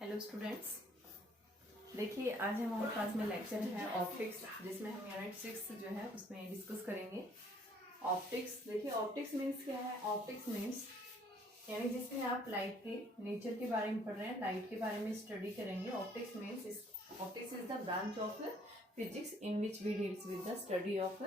Hello students, देखिए आज हमारे पास में लेक्चर है ऑप्टिक्स, जिसमें हम यूनिट 6 जो है उसमें डिस्कस करेंगे ऑप्टिक्स। देखिए ऑप्टिक्स मीन्स क्या है। ऑप्टिक्स मीन्स यानी जिसमें आप लाइट के नेचर के बारे में पढ़ रहे हैं, लाइट के बारे में स्टडी करेंगे। Optics means optics is the branch of physics in which we deals with the study of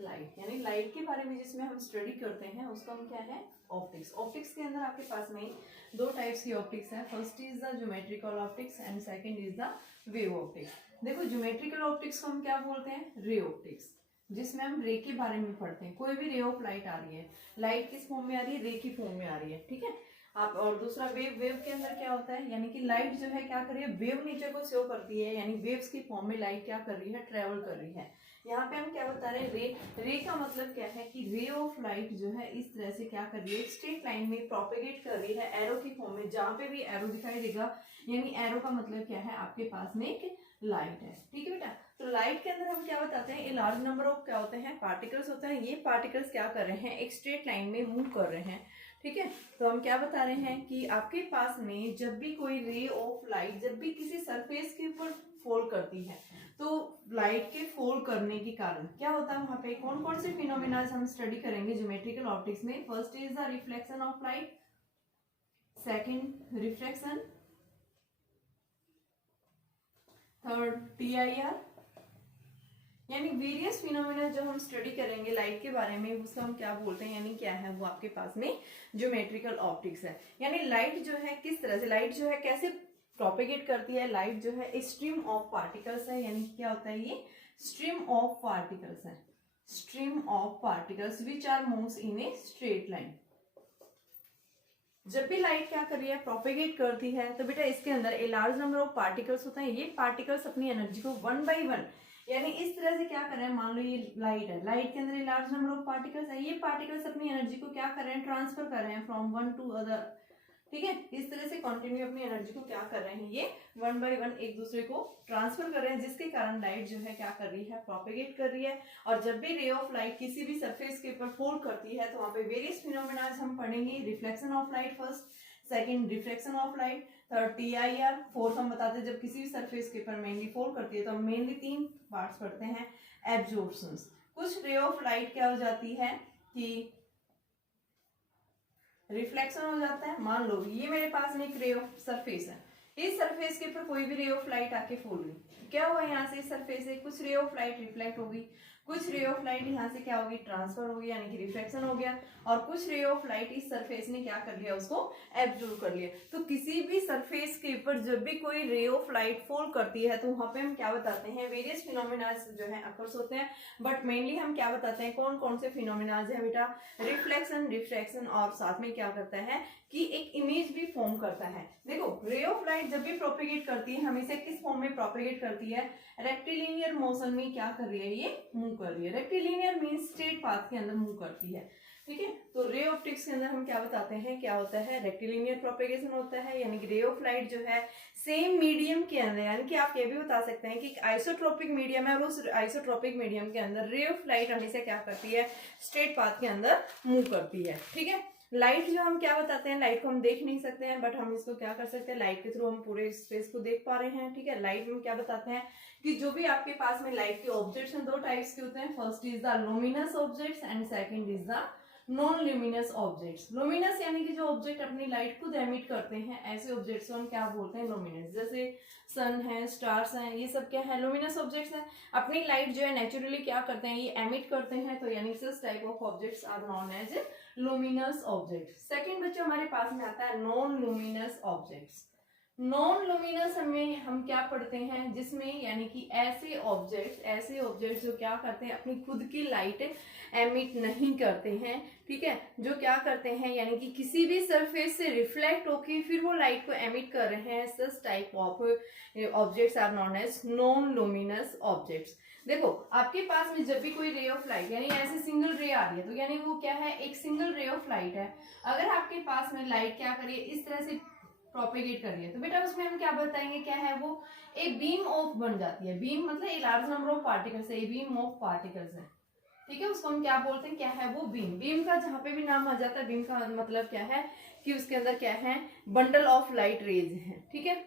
light, यानी लाइट के बारे में जिसमें हम स्टडी करते हैं उसका हम क्या है ऑप्टिक्स। ऑप्टिक्स के अंदर आपके पास में दो टाइप्स की ऑप्टिक्स है। First is the geometrical optics and second is the wave optics. देखो ज्योमेट्रिकल ऑप्टिक्स को हम क्या बोलते हैं, रे ऑप्टिक्स, जिसमें हम रे के बारे में पढ़ते हैं। कोई भी रे ऑफ लाइट आ रही है, लाइट किस फॉर्म में आ रही है, रे की फॉर्म में आ रही है, ठीक है आप। और दूसरा वेव, वेव के अंदर क्या होता है, यानी कि लाइट जो है क्या कर रही है, वेव नेचर को शो करती है, यानी वेव्स की फॉर्म में लाइट क्या कर रही है, ट्रेवल कर रही है। यहाँ पे हम क्या बता रहे हैं, रे। रे का मतलब क्या है कि रे ऑफ लाइट जो है इस तरह से क्या कर रही है, स्ट्रेट लाइन में प्रोपेगेट कर रही है एरो की फॉर्म में। जहाँ पे भी एरो दिखाई देगा, यानी एरो का मतलब क्या है, आपके पास में एक लाइट है, ठीक है बेटा। तो लाइट के अंदर हम क्या बताते हैं, ए लार्ज नंबर ऑफ क्या होते हैं, पार्टिकल्स होते हैं। ये पार्टिकल्स क्या कर रहे हैं, एक स्ट्रेट लाइन में मूव कर रहे हैं, ठीक है। तो हम क्या बता रहे हैं कि आपके पास में जब भी कोई रे ऑफ लाइट जब भी किसी सरफेस के ऊपर फॉल करती है, तो लाइट के फॉल करने के कारण क्या होता है, वहां पे कौन कौन से फिनोमेना हम स्टडी करेंगे ज्योमेट्रिकल ऑप्टिक्स में। First is the reflection of light, second refraction, third TIR, यानी वेरियस फिनोमेना जो हम स्टडी करेंगे लाइट के बारे में उसको हम क्या बोलते हैं, यानी क्या है वो आपके पास में ज्योमेट्रिकल ऑप्टिक्स है। यानी लाइट जो है किस तरह से, लाइट जो है कैसे प्रोपेगेट करती है। लाइट जो है स्ट्रीम ऑफ पार्टिकल्स है, यानी क्या होता है ये स्ट्रीम ऑफ पार्टिकल्स है, stream of particles which are moves in a straight line. जब भी लाइट क्या कर रही है, प्रोपेगेट करती है, तो बेटा इसके अंदर a large number of particles होते हैं। ये पार्टिकल्स अपनी एनर्जी को वन बाई वन, यानी इस तरह से क्या कर रहे हैं, मान लो ये लाइट है, लाइट के अंदर ये लार्ज नंबर ऑफ पार्टिकल्स है। ये पार्टिकल्स अपनी एनर्जी को क्या कर रहे हैं, ट्रांसफर कर रहे हैं फ्रॉम वन टू अदर, ठीक है। इस तरह से कंटिन्यू अपनी एनर्जी को क्या कर रहे हैं, ये वन बाय वन एक दूसरे को ट्रांसफर कर रहे हैं, जिसके कारण लाइट जो है क्या कर रही है, प्रोपेगेट कर रही है। और जब भी रे ऑफ लाइट किसी भी सरफेस के ऊपर फॉल करती है, तो वहां पे वेरियस फिनोमेना हम पढ़ेंगे। Reflection of light first, second refraction of light, third TIR, fourth हम बताते हैं जब किसी भी सरफेस के ऊपर मेनली फॉल करती है तो हम मेनली तीन पार्ट्स पढ़ते हैं, एब्जॉर्प्शंस। कुछ रे ऑफ लाइट क्या हो जाती है कि रिफ्लेक्शन हो जाता है। मान लो ये मेरे पास में एक रे ऑफ सरफेस है, इस सरफेस के ऊपर कोई भी रे ऑफ लाइट आके फॉल हुई, क्या हुआ, यहाँ से इस सरफेस से कुछ रे ऑफ लाइट रिफ्लेक्ट होगी, कुछ रे ऑफ लाइट यहाँ से क्या होगी, ट्रांसफर होगी, यानी कि रिफ्लेक्शन हो गया। और कुछ रे ऑफ लाइट इस सरफेस ने क्या कर लिया, उसको एब्जॉर्ब कर लिया। तो किसी भी सरफेस के ऊपर जब भी कोई रे ऑफ लाइट फॉल करती है, तो वहां पे हम क्या बताते हैं, वेरियस फिनोमेना जो है अकर्स होते हैं। बट मेनली हम क्या बताते हैं, कौन कौन से फिनोमेनाज है बेटा, रिफ्लेक्शन, रिफ्रैक्शन, और साथ में क्या करता है कि एक इमेज भी फॉर्म करता है। देखो रे ऑफ लाइट जब भी प्रोपेगेट करती है, हमेशा किस फॉर्म में प्रोपेगेट करती है, रेक्टिलिनियर मोशन में क्या कर रही है, ये मूव कर रही है। रेक्टिलिनियर मींस स्ट्रेट पाथ के अंदर मूव करती है, ठीक है। तो रे ऑप्टिक्स के अंदर हम क्या बताते हैं, क्या होता है, रेक्टिलिनियर प्रोपेगेशन होता है, यानी कि रे ऑफ लाइट जो है सेम मीडियम के अंदर, यानी कि आप ये भी बता सकते हैं कि आइसोट्रोपिक मीडियम है और उस आइसोट्रोपिक मीडियम के अंदर रे ऑफ लाइट हमेशा क्या करती है, स्ट्रेट पाथ के अंदर मूव करती है, ठीक है। लाइट जो हम क्या बताते हैं, लाइट को हम देख नहीं सकते हैं, बट हम इसको क्या कर सकते हैं, लाइट के थ्रू हम पूरे स्पेस को देख पा रहे हैं, ठीक है। लाइट में क्या बताते हैं कि जो भी आपके पास में लाइट के ऑब्जेक्ट्स हैं, दो टाइप्स के होते हैं। First is the luminous objects and second is the non luminous objects. Luminous यानी कि जो ऑब्जेक्ट अपनी लाइट खुद एमिट करते हैं, ऐसे ऑब्जेक्ट्स को हम क्या बोलते हैं, लुमिनस। जैसे सन है, स्टार्स हैं, ये सब क्या है, लुमिनस ऑब्जेक्ट्स हैं। अपनी लाइट जो है नेचुरली क्या करते हैं, ये एमिट करते हैं, तो यानी this type of objects are known as luminous object. Second बच्चों हमारे पास में आता है non luminous objects. Non luminous में हम क्या पढ़ते हैं, जिसमें यानी कि ऐसे ऑब्जेक्ट्स जो क्या करते हैं, अपनी खुद की लाइट एमिट नहीं करते हैं, ठीक है। जो क्या करते हैं, यानी कि किसी भी सरफेस से रिफ्लेक्ट होकर फिर वो लाइट को एमिट कर रहे हैं, such type of objects are known as non luminous objects. देखो आपके पास में जब भी कोई रे ऑफ लाइट, यानी ऐसे सिंगल रे आ रही है, तो यानी वो क्या है, एक सिंगल रे ऑफ लाइट है। अगर आपके पास में लाइट क्या करिए, इस तरह से प्रोपेगेट कर रही है, तो बेटा उसमें हम क्या बताएंगे, क्या है वो, एक बीम ऑफ बन जाती है। बीम मतलब a large number of particles है, बीम ऑफ पार्टिकल्स है, ठीक है। उसको हम क्या बोलते हैं, क्या है वो, बीम। बीम का जहां पे भी नाम आ जाता है, बीम का मतलब क्या है कि उसके अंदर क्या है, बंडल ऑफ लाइट रेज है, ठीक है।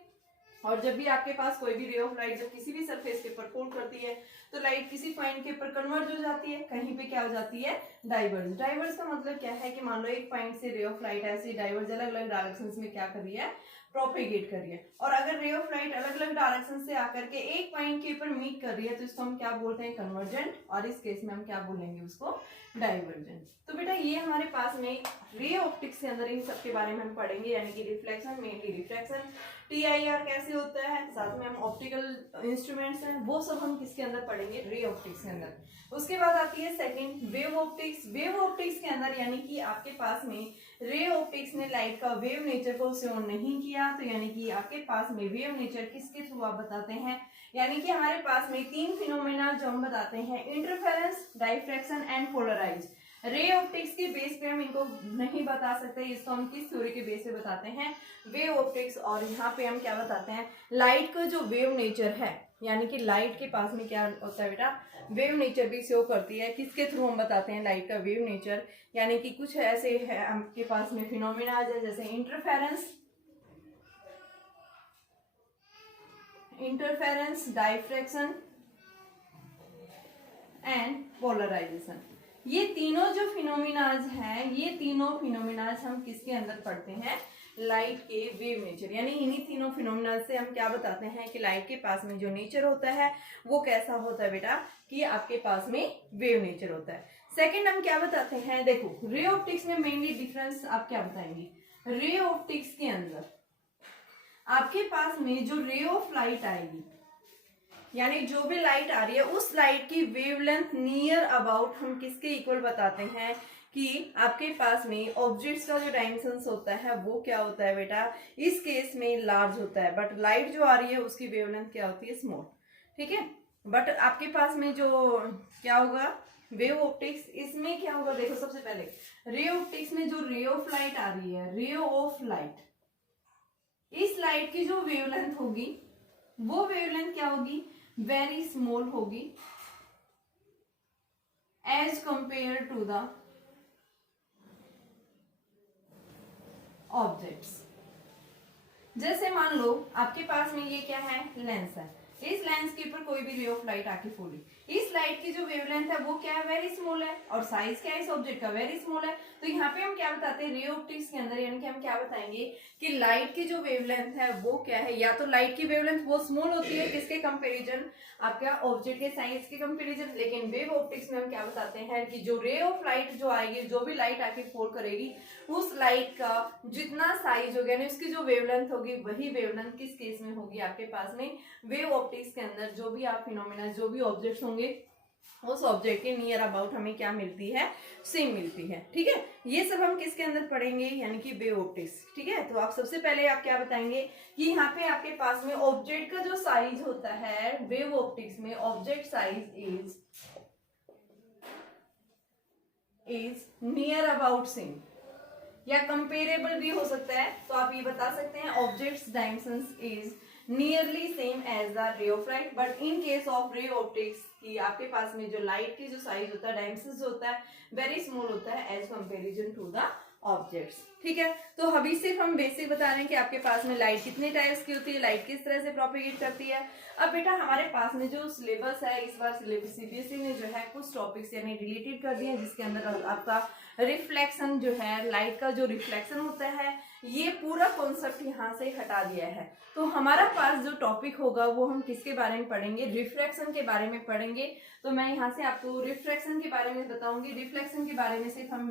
और जब भी आपके पास कोई भी रे ऑफ लाइट जब किसी भी सरफेस के ऊपर फॉल करती है तो लाइट किसी पॉइंट के ऊपर कन्वर्ज हो जाती है, कहीं पे क्या हो जाती है, डाइवर्ज। डाइवर्ज का मतलब क्या है कि मान लो एक पॉइंट से रे ऑफ लाइट ऐसे डाइवर्ज अलग अलग डायरेक्शंस में क्या कर रही है, प्रोपेगेट कर रही है। और अगर रे ऑफ लाइट अलग अलग डायरेक्शन से आकर के एक पॉइंट के ऊपर मीट कर रही है तो इसको हम क्या बोलते हैं, कन्वर्जेंट, और इस केस में हम क्या बोलेंगे उसको, डाइवर्जेंट। तो बेटा ये हमारे पास में रे ऑप्टिक्स के अंदर इन सब के बारे में हम पढ़ेंगे, यानी कि रिफ्लेक्शन, मेनली रिफ्लेक्शन, TIR कैसे होता है, साथ में हम ऑप्टिकल इंस्ट्रूमेंट्स हैं वो सब हम किसके अंदर पढ़ेंगे, रे ऑप्टिक्स के अंदर। उसके बाद आती है second wave optics. Wave optics के अंदर यानी कि आपके पास में रे ऑप्टिक्स ने लाइट का वेव नेचर को शो नहीं किया, तो यानी कि आपके पास में वेव नेचर किसके थ्रू आप बताते हैं, यानी कि हमारे पास में 3 फिनोमेना जो हम बताते हैं, interference, diffraction and polarise. Ray optics के बेस पे हम इनको नहीं बता सकते, इसको हम किस थ्योरी के बेस पे बताते हैं, वेव ऑप्टिक्स। और यहाँ पे हम क्या बताते हैं, लाइट का जो वेव नेचर है, यानी कि लाइट के पास में क्या होता है बेटा, वेव नेचर भी शो करती है, किसके थ्रू हम बताते हैं लाइट का वेव नेचर, यानी कि कुछ ऐसे है आपके पास में फिनोमेना जैसे इंटरफेरेंस, डाइफ्रैक्शन एंड पोलराइजेशन। ये तीनों जो फिनोमिनाज हैं, ये तीनों फिनोमिनाज हम किसके अंदर पढ़ते हैं, लाइट के वेव नेचर। यानी इन्हीं तीनों फिनोमिनाज से हम क्या बताते हैं कि लाइट के पास में जो नेचर होता है वो कैसा होता है बेटा, कि आपके पास में वेव नेचर होता है। सेकंड हम क्या बताते हैं, देखो रे ऑप्टिक्स में मेनली डिफरेंस आप क्या बताएंगे, रे ऑप्टिक्स के अंदर आपके पास में जो रे ऑफ लाइट आएगी, यानी जो भी लाइट आ रही है उस लाइट की वेवलेंथ नियर अबाउट हम किसके इक्वल बताते हैं, कि आपके पास में ऑब्जेक्ट्स का जो डायमेंशन होता है वो क्या होता है बेटा, इस केस में लार्ज होता है, बट लाइट जो आ रही है उसकी वेवलेंथ क्या होती है, स्मॉल। ठीक है, बट आपके पास में जो क्या होगा, वेव ऑप्टिक्स, इसमें क्या होगा, देखो सबसे पहले रे ऑप्टिक्स में जो रे ऑफ लाइट आ रही है, रे ऑफ लाइट, इस लाइट की जो वेवलेंथ होगी वो वेवलेंथ क्या होगी, वेरी स्मॉल होगी as compare to the objects. जैसे मान लो आपके पास में ये क्या है, लेंस है, इस लेंस के ऊपर कोई भी रे ऑफ लाइट आके फूली, इस लाइट की जो वेवलेंथ है वो क्या है, वेरी स्मॉल है, और साइज क्या है इस ऑब्जेक्ट का, वेरी स्मॉल है। तो यहाँ पे हम क्या बताते हैं रे ऑप्टिक्स के अंदर, यानी कि हम क्या बताएंगे कि लाइट की जो वेवलेंथ है वो क्या है, या तो लाइट की वेवलेंथ वो स्मॉल होती है किसके कंपैरिजन, आपका ऑब्जेक्ट के साइज के कंपैरिजन। लेकिन वेव ऑप्टिक्स में हम क्या बताते हैं कि जो रे ऑफ लाइट जो आएगी, जो भी लाइट आके फॉल करेगी, उस लाइट का जितना साइज होगा, यानी उसकी जो वेवलेंथ होगी वही वेवलेंथ किस केस में होगी, आपके पास में वेव ऑप्टिक्स के अंदर जो भी आप फिनोमेना, जो भी ऑब्जेक्ट्स होंगे उस ऑब्जेक्ट के नियर अबाउट हमें क्या मिलती है, सेम मिलती है। ठीक है, ये सब हम किसके अंदर पढ़ेंगे, यानी कि वेव ऑप्टिक्स। ठीक है, तो आप सबसे पहले आप क्या बताएंगे कि यहाँ पे आपके पास में ऑब्जेक्ट का जो साइज होता है वेव ऑप्टिक्स में, object size is near about same, या कंपेरेबल भी हो सकता है। तो आप ये बता सकते हैं objects dimensions is nearly same as the ray of light, but in case of ray optics कि आपके पास में जो लाइट की जो साइज होता है, डायमेंशंस होता है, वेरी स्मॉल होता है as comparison to the objects. ठीक है, तो अभी सिर्फ हम बेसिक बता रहे हैं कि आपके पास में लाइट कितने टाइप्स की होती है, लाइट किस तरह से प्रोपेगेट करती है। अब बेटा हमारे पास में जो सिलेबस है, इस बार CBSE ने जो है कुछ टॉपिक्स यानी रिलेटेड कर दिए हैं, जिसके अंदर आपका रिफ्लेक्शन जो है, लाइट का जो रिफ्लेक्शन होता है, ये पूरा कॉन्सेप्ट यहाँ से हटा दिया है। तो हमारा पास जो टॉपिक होगा वो हम किसके बारे में पढ़ेंगे, रिफ्लेक्शन के बारे में पढ़ेंगे। तो मैं यहाँ से आपको रिफ्लेक्शन के बारे में बताऊंगी। रिफ्लेक्शन के बारे में सिर्फ हम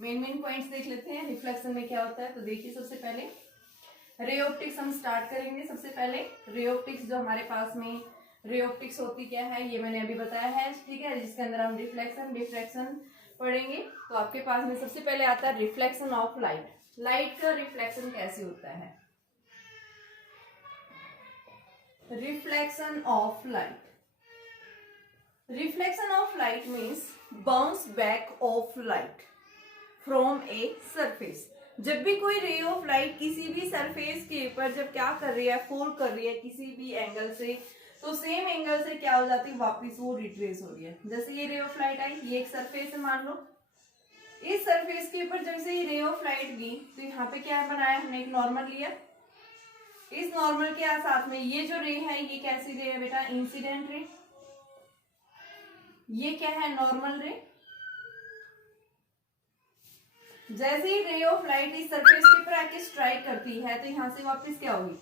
मेन पॉइंट्स देख लेते हैं, रिफ्लेक्शन में क्या होता है। तो देखिए सबसे पहले रे ऑप्टिक्स हम स्टार्ट करेंगे। सबसे पहले रे ऑप्टिक्स जो हमारे पास में रे ऑप्टिक्स होती क्या है ये मैंने अभी बताया है। ठीक है, जिसके अंदर हम रिफ्लेक्शन पढ़ेंगे। तो आपके पास में सबसे पहले आता है रिफ्लेक्शन ऑफ लाइट। लाइट का रिफ्लेक्शन कैसे होता है, reflection of light. Reflection of light means bounce back of light from a surface. जब भी कोई रे ऑफ लाइट किसी भी सरफेस के ऊपर जब क्या कर रही है, फॉल कर रही है किसी भी एंगल से, तो सेम एंगल से क्या हो जाती है, वापस वो रिट्रेस हो रही है। जैसे ये रे ऑफ लाइट आई, ये एक सरफेस है मान लो, इस सरफेस के ऊपर जब से ये रे ऑफ लाइट गई तो यहाँ पे क्या बनाया हमने, एक नॉर्मल लिया, इस नॉर्मल के साथ में ये जो रे है ये कैसी रे है बेटा, इंसिडेंट रे। ये क्या है, नॉर्मल रे। जैसे ही रे ऑफ लाइट इस सरफेस के ऊपर आके स्ट्राइक करती है तो यहां से वापस क्या होगी,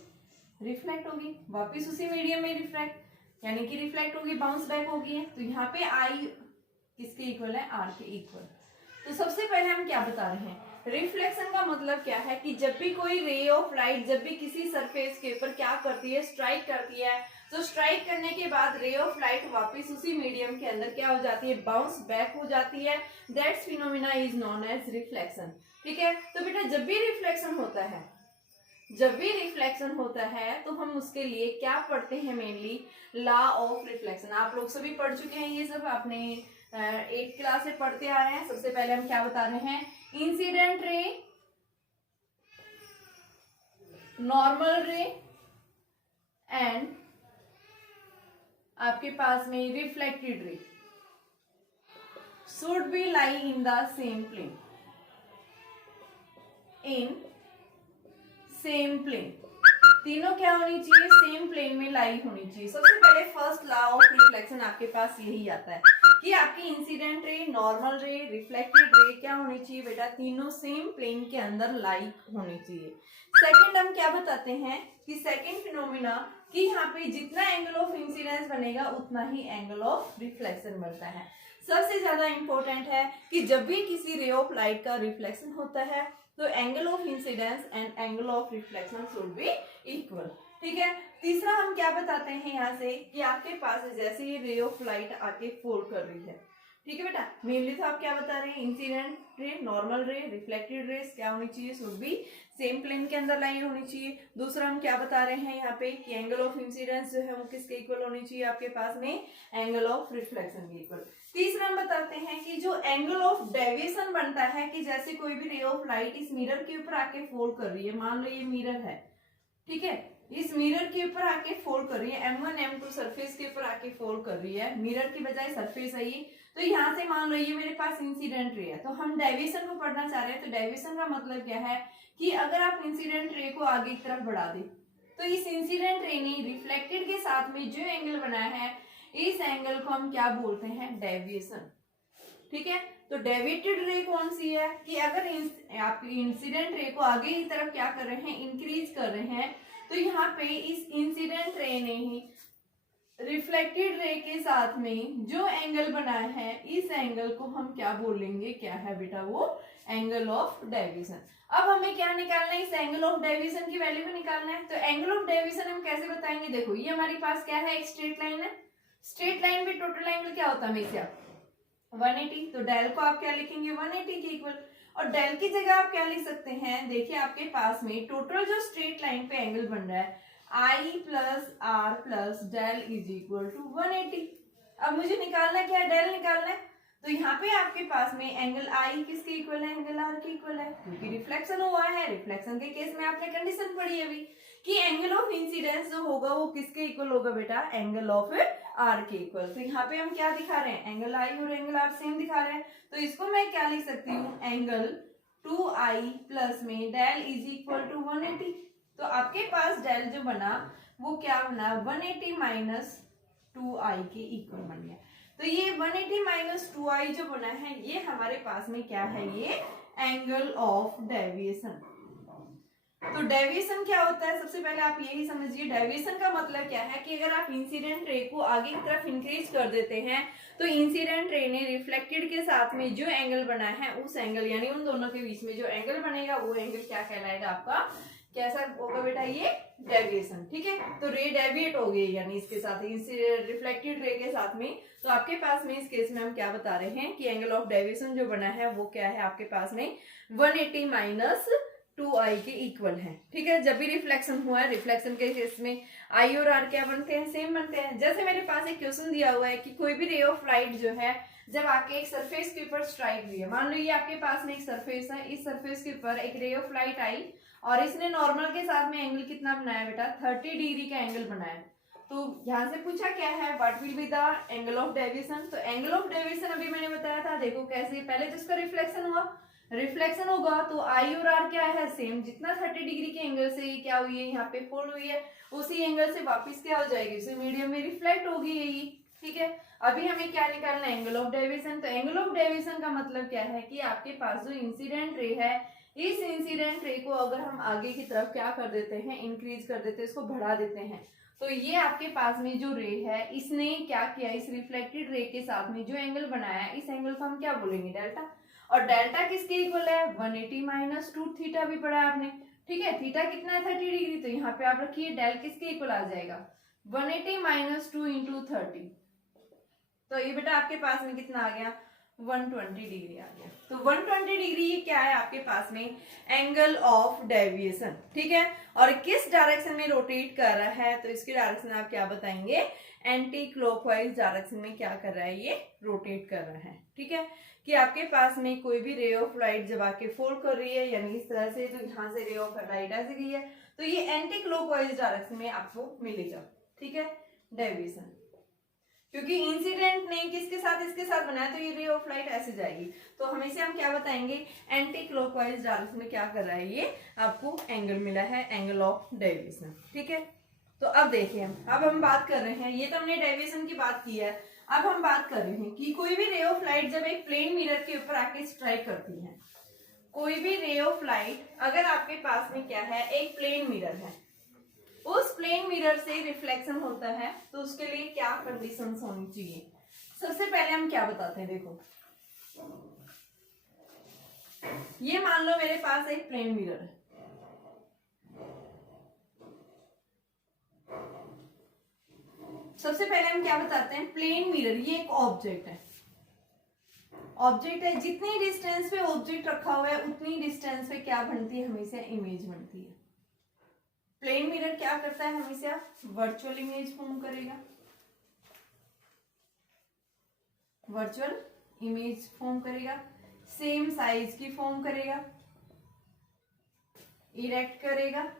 रिफ्लेक्ट होगी, वापस उसी मीडियम में रिफ्लेक्ट, यानी कि रिफ्लेक्ट होगी, बाउंस बैक होगी है। तो यहाँ पे आई किसके इक्वल है, आर के इक्वल। तो सबसे पहले हम क्या बता रहे हैं, रिफ्लेक्शन का मतलब क्या है कि जब भी कोई रे ऑफ लाइट जब भी किसी सरफेस के ऊपर क्या करती है, स्ट्राइक करती है, तो स्ट्राइक करने के बाद रे ऑफ लाइट वापस उसी मीडियम के अंदर क्या हो जाती है, बाउंस बैक हो जाती है। That's phenomena is known as reflection. ठीक है, तो बेटा जब भी रिफ्लेक्शन होता है, जब भी रिफ्लेक्शन होता है तो हम उसके लिए क्या पढ़ते हैं, मेनली लॉ ऑफ रिफ्लेक्शन। आप लोग सभी पढ़ चुके हैं, ये सब आपने 8th क्लास से पढ़ते आ रहे हैं। सबसे पहले हम क्या बता रहे हैं, incident ray, normal ray and आपके पास में reflected ray should be lie in the same plane, in same plane. तीनों क्या होनी चाहिए, सेम प्लेन में लाई होनी चाहिए। सबसे पहले फर्स्ट लॉ ऑफ रिफ्लेक्शन आपके पास यही आता है कि आपकी इंसिडेंट रे, नॉर्मल रे, रिफ्लेक्टेड रे क्या होनी चाहिए बेटा, तीनों सेम प्लेन के अंदर लाई होनी चाहिए। सेकंड हम क्या बताते हैं कि सेकंड फिनोमिना कि यहाँ पे जितना एंगल ऑफ इंसिडेंस बनेगा उतना ही एंगल ऑफ रिफ्लेक्शन बनता है। सबसे ज्यादा इंपॉर्टेंट है कि जब भी किसी रे ऑफ लाइट का रिफ्लेक्शन होता है तो angle of incidence and angle of reflection should be equal. ठीक है, तीसरा हम क्या बताते हैं यहाँ से कि आपके पास जैसे ही रे ऑफ लाइट आके फॉल कर रही है, ठीक है बेटा, मेनली तो आप क्या बता रहे हैं, इंसिडेंट रे, नॉर्मल रे, रिफ्लेक्टेड रेस क्या होनी चाहिए, शुड बी सेम प्लेन के अंदर लाइन होनी चाहिए। दूसरा हम क्या बता रहे हैं यहाँ पे कि एंगल ऑफ इंसिडेंस जो है वो किसके इक्वल होनी चाहिए, आपके पास में एंगल ऑफ रिफ्लेक्शन के इक्वल। तीसरा हम बताते हैं कि जो एंगल ऑफ डेविएशन बनता है कि जैसे कोई भी रे ऑफ लाइट इस मिरर के ऊपर आके फॉल कर रही है, मान लो ये मिरर है, ठीक है, इस मिरर के ऊपर आके फॉल कर रही है, M1 M2 सरफेस के ऊपर आके फॉल कर रही है, मिरर की बजाय सरफेस है ये, तो यहाँ से मान लो ये मेरे पास इंसिडेंट रे है, तो हम डेविएशन को पढ़ना चाह रहे हैं। तो डेविएशन का मतलब क्या है कि अगर आप इंसिडेंट रे को आगे की तरफ बढ़ा दें तो इस इंसिडेंट रे ने रिफ्लेक्टेड के साथ में जो एंगल बनाया है इस एंगल को हम क्या बोलते हैं, डेविएशन। ठीक है, तो डेविएटेड रे कौन सी है कि अगर आप इंसिडेंट रे को आगे की तरफ क्या कर रहे हैं, इंक्रीज कर रहे हैं, तो यहाँ पे इस इंसिडेंट रे ने ही रिफ्लेक्टेड रे के साथ में जो एंगल बनाया है इस एंगल को हम क्या बोलेंगे, क्या है बेटा, वो एंगल ऑफ डेविएशन। अब हमें क्या निकालना है, इस एंगल ऑफ डेविएशन की वैल्यू को निकालना है। तो एंगल ऑफ डेविएशन हम कैसे बताएंगे, देखो ये हमारे पास क्या है, एक स्ट्रेट लाइन है, स्ट्रेट लाइन में टोटल एंगल क्या होता है हमेशा 180, तो डेल को आप क्या लिखेंगे 180 के इक्वल, और डेल की जगह आप क्या लिख सकते हैं, देखिए आपके पास में टोटल जो स्ट्रेट लाइन पे एंगल बन रहा है I plus R plus del is equal to 180। अब मुझे निकालना क्या है, डेल निकालना है, तो यहाँ पे आपके पास में एंगल I किसके इक्वल है, एंगल R के इक्वल है, क्योंकि रिफ्लेक्शन हुआ है। रिफ्लेक्शन के केस में आपने कंडीशन पढ़ी अभी कि एंगल ऑफ इंसिडेंस जो होगा वो किसके इक्वल होगा बेटा, एंगल ऑफ R के इक्वल। तो यहाँ पे हम क्या दिखा रहे हैं, एंगल I और एंगल R सेम दिखा रहे हैं, तो इसको मैं क्या लिख सकती हूँ, एंगल 2I प्लस में डेल इज इक्वल टू 180। तो आपके पास डेल जो बना वो क्या बना, 180 माइनस 2I के इक्वल बन गया। तो ये 180 माइनस 2I जो बना है ये हमारे पास में क्या है, ये एंगल ऑफ डेविएशन। तो डेविएशन क्या होता है, सबसे पहले आप यही समझिए, डेविएशन का मतलब क्या है कि अगर आप इंसिडेंट रे को आगे की तरफ इंक्रीज कर देते हैं तो इंसिडेंट रे ने रिफ्लेक्टेड के साथ में जो एंगल बना है उस एंगल यानी उन दोनों के बीच में जो एंगल बनेगा वो एंगल क्या कहलाएगा, आपका कैसा होगा बेटा, ये डेविएशन। ठीक है, तो रे डेविएट हो गई यानी इसके साथ रिफ्लेक्टेड रे के साथ में, तो आपके पास में इस केस में हम क्या बता रहे हैं कि एंगल ऑफ डेविएशन जो बना है वो क्या है, आपके पास में 180 माइनस 2I के इक्वल है। ठीक है, जब भी रिफ्लेक्शन हुआ है, रिफ्लेक्शन के केस में I और R क्या बनते हैं, सेम बनते हैं। जैसे मेरे पास एक क्वेश्चन दिया हुआ है कि कोई भी रे ऑफ लाइट जो है जब आके एक सरफेस के ऊपर स्ट्राइक हुई है, मान लो ये आपके पास में एक सरफेस है, इस सरफेस के ऊपर एक रे ऑफ लाइट आई और इसने नॉर्मल के साथ में एंगल कितना बनाया बेटा, 30 डिग्री का एंगल बनाया। तो यहाँ से पूछा क्या है, what will be the angle of deviation. तो एंगल ऑफ डेविएशन अभी मैंने बताया था, देखो कैसे, पहले जिसका रिफ्लेक्शन हुआ रिफ्लेक्शन होगा तो आई और आर क्या है, सेम, जितना 30 डिग्री के एंगल से क्या हुई है, यहाँ पे फॉल हुई है, उसी एंगल से वापस क्या हो जाएगी, उसी मीडियम में रिफ्लेक्ट होगी यही। ठीक है, अभी हमें क्या निकालना है, एंगल ऑफ डेविएशन। तो एंगल ऑफ डेविएशन का मतलब क्या है कि आपके पास जो इंसिडेंट रे है, इस इंसिडेंट रे को अगर हम आगे की तरफ क्या कर देते हैं, इंक्रीज कर देते हैं, इसको बढ़ा देते हैं, तो ये आपके पास में जो रे है, इसने क्या किया, इस रिफ्लेक्टेड रे के साथ में जो एंगल बनाया है, इस एंगल को हम क्या बोलेंगे, डेल्टा। और डेल्टा किसके इक्वल है, 180 माइनस 2 थीटा भी पढ़ा है आपने। ठीक है, थीटा कितना है, 30 डिग्री, तो यहाँ पे आप रखिए डेल किसके इक्वल आ जाएगा, 180 माइनस 2 इंटू 30। तो ये बेटा आपके पास में कितना आ गया, 120 डिग्री आ गया। तो 120 डिग्री ये क्या है आपके पास में, एंगल ऑफ डेविएशन। ठीक है, और किस डायरेक्शन में रोटेट कर रहा है, तो इसकी डायरेक्शन आप क्या बताएंगे, एंटी क्लॉकवाइज डायरेक्शन में क्या कर रहा है, ये रोटेट कर रहा है। ठीक है, कि आपके पास में कोई भी रे ऑफ लाइट जब आके फॉल कर रही है, यानी इस तरह से, तो यहाँ से रे ऑफ लाइट ऐसे गई है, तो ये एंटी क्लॉकवाइज डायरेक्शन में आपको मिलेगा। ठीक है, डेविएशन, क्योंकि इंसिडेंट ने किसके साथ, इसके साथ बनाया, तो ये रे ऑफ लाइट ऐसे जाएगी, तो हमेशा हम क्या बताएंगे, एंटी क्लॉकवाइज डायरेक्शन में क्या कर रहा है, ये आपको एंगल मिला है, एंगल ऑफ डेविएशन। ठीक है, तो अब देखिए, अब हम बात कर रहे हैं, ये तो हमने डेविएशन की बात की है, अब हम बात कर रहे हैं कि कोई भी रे ऑफ लाइट जब एक प्लेन मिरर के ऊपर आके स्ट्राइक करती है, कोई भी रे ऑफ लाइट अगर आपके पास में क्या है, एक प्लेन मिरर है, उस प्लेन मिरर से रिफ्लेक्शन होता है, तो उसके लिए क्या कंडीशंस होनी चाहिए। सबसे पहले हम क्या बताते हैं, देखो ये मान लो मेरे पास एक प्लेन मिरर है, सबसे पहले हम क्या बताते हैं, प्लेन मिरर ये एक ऑब्जेक्ट है, ऑब्जेक्ट है, जितनी डिस्टेंस पे ऑब्जेक्ट रखा हुआ है उतनी डिस्टेंस पे क्या बनती है, हमेशा इमेज बनती है। प्लेन मिरर क्या करता है, हमेशा वर्चुअल इमेज फॉर्म करेगा, वर्चुअल इमेज फॉर्म करेगा, सेम साइज की फॉर्म करेगा, इरेक्ट करेगा,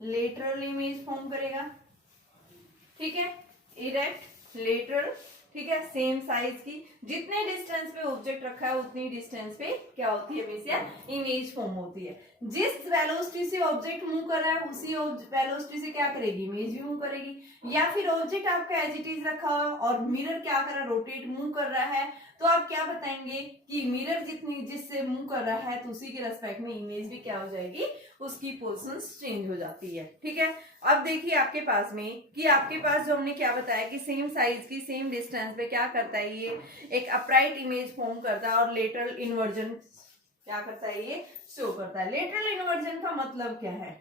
लेटरल इमेज फॉर्म करेगा। ठीक है, इरेक्ट, लेटरल, ठीक है, सेम साइज की, जितने डिस्टेंस पे ऑब्जेक्ट रखा है उतनी डिस्टेंस पे क्या होती है, हमेशा इमेज फॉर्म होती है। जिस वेलोसिटी से ऑब्जेक्ट मूव कर रहा है उसी वेलोसिटी से क्या करेगी, इमेज भी मूव करेगी। या फिर ऑब्जेक्ट आपका एज इट इज रखा हुआ और मिरर क्या कर रहा है, रोटेट मूव कर रहा है, तो आप क्या बताएंगे कि मिरर जितनी जिससे मूव कर रहा है, तो उसी के रेस्पेक्ट में इमेज भी क्या हो जाएगी, उसकी पोजीशन चेंज हो जाती है। ठीक है, अब देखिए आपके पास में कि आपके पास जो हमने क्या बताया कि सेम साइज की सेम डिस्टेंस पे क्या करता है, ये एक अपराइट इमेज फॉर्म करता है, और लेटरल इन्वर्जन क्या करता है, ये शो करता है। लेटरल इन्वर्जन का मतलब क्या है,